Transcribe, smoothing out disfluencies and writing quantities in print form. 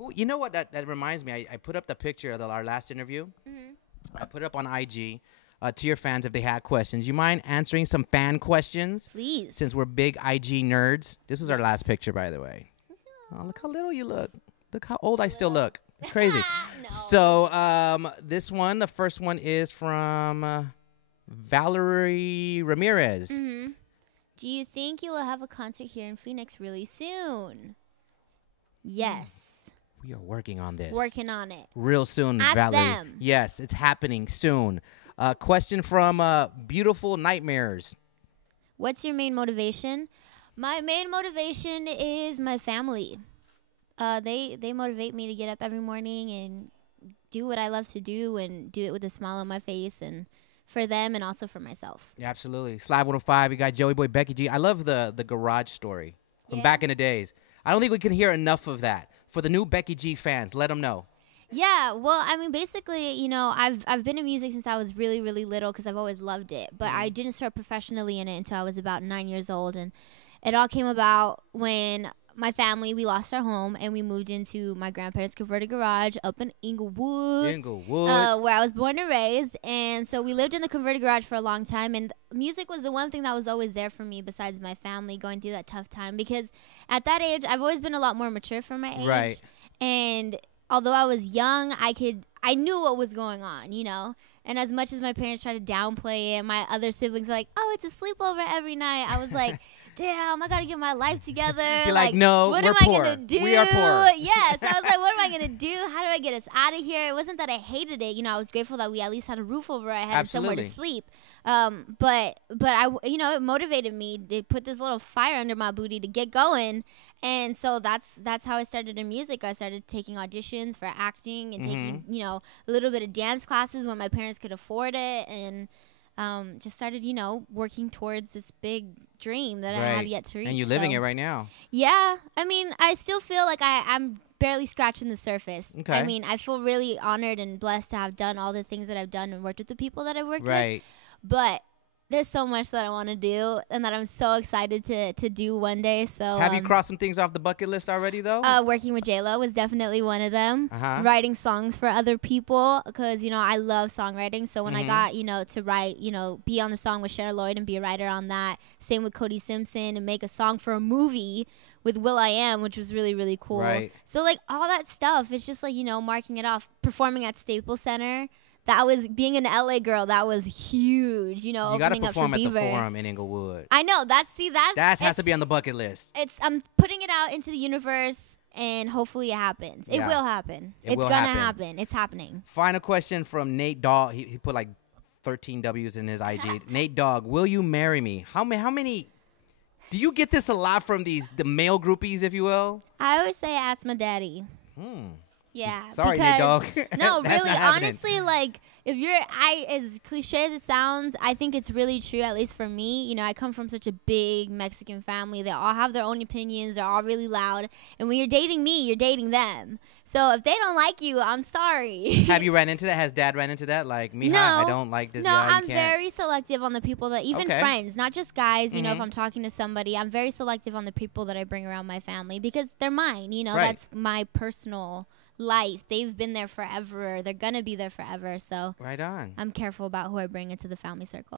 Ooh, you know what? That reminds me. I put up the picture of our last interview. I put it up on IG to your fans if they had questions. You mind answering some fan questions? Please. Since we're big IG nerds. This is our last picture, by the way. Oh, look how little you look. Look how old I still look. It's crazy. No. So this one, the first one is from Valerie Ramirez. Do you think you will have a concert here in Phoenix really soon? Yes. We are working on this. Working on it. Real soon, Ask Valerie. them. Yes, it's happening soon. Question from Beautiful Nightmares. What's your main motivation? My main motivation is my family. They motivate me to get up every morning and do what I love to do and do it with a smile on my face, and for them and also for myself. Yeah, absolutely. Slide 105, we got Joey Boy, Becky G. I love the garage story from back in the days. I don't think we can hear enough of that. For the new Becky G fans, let them know. Yeah, well, I mean, basically, you know, I've been in music since I was really, really little because I've always loved it. But I didn't start professionally in it until I was about 9 years old. And it all came about when my family, we lost our home and we moved into my grandparents' converted garage up in Inglewood. Where I was born and raised. And so we lived in the converted garage for a long time. And music was the one thing that was always there for me besides my family going through that tough time. Because at that age, I've always been a lot more mature for my age. Right. And although I was young, I knew what was going on, you know. And as much as my parents tried to downplay it, my other siblings were like, "Oh, it's a sleepover every night." I was like, "Damn, I gotta get my life together." You're like, "No, what we're am poor. I gonna do? We are poor." Yeah. So I was like, "What am I gonna do? How do I get us out of here?" It wasn't that I hated it, you know. I was grateful that we at least had a roof over our head and somewhere to sleep. But I, you know, it motivated me to put this little fire under my booty to get going. And so that's how I started in music. I started taking auditions for acting and taking, you know, a little bit of dance classes when my parents could afford it, and just started, you know, working towards this big dream that I have yet to reach. And you're living it right now. Yeah. I mean, I still feel like I'm barely scratching the surface. Okay. I mean, I feel really honored and blessed to have done all the things that I've done and worked with the people that I've worked with. But there's so much that I want to do and that I'm so excited to do one day. So have you crossed some things off the bucket list already, though? Working with J-Lo was definitely one of them. Writing songs for other people because, you know, I love songwriting. So when I got, you know, to write, you know, be on the song with Cheryl Lloyd and be a writer on that. Same with Cody Simpson and make a song for a movie with will.i.am, which was really, really cool. So, like, all that stuff, it's just, like, you know, marking it off. Performing at Staples Center. That was, being an LA girl, that was huge, you know, you opening gotta up for perform at the Bieber. Forum in Inglewood. I know, that has to be on the bucket list. I'm putting it out into the universe, and hopefully it happens. It will happen. It's gonna happen. It's happening. Final question from Nate Dogg. He put like 13 W's in his IG. Nate Dogg, will you marry me? How many? Do you get this a lot from the male groupies, if you will? I would say ask my daddy. Yeah. Sorry, Nate Dogg. No, really, honestly, like, as cliche as it sounds, I think it's really true, at least for me. You know, I come from such a big Mexican family. They all have their own opinions. They're all really loud. And when you're dating me, you're dating them. So if they don't like you, I'm sorry. Have you ran into that? Has Dad ran into that? Like, mija, no, I don't like this guy. No, I'm very selective on the people that, even friends, not just guys. You know, if I'm talking to somebody, I'm very selective on the people that I bring around my family because they're mine. You know, that's my personal life. They've been there forever. They're gonna be there forever. So right on. I'm careful about who I bring into the family circle.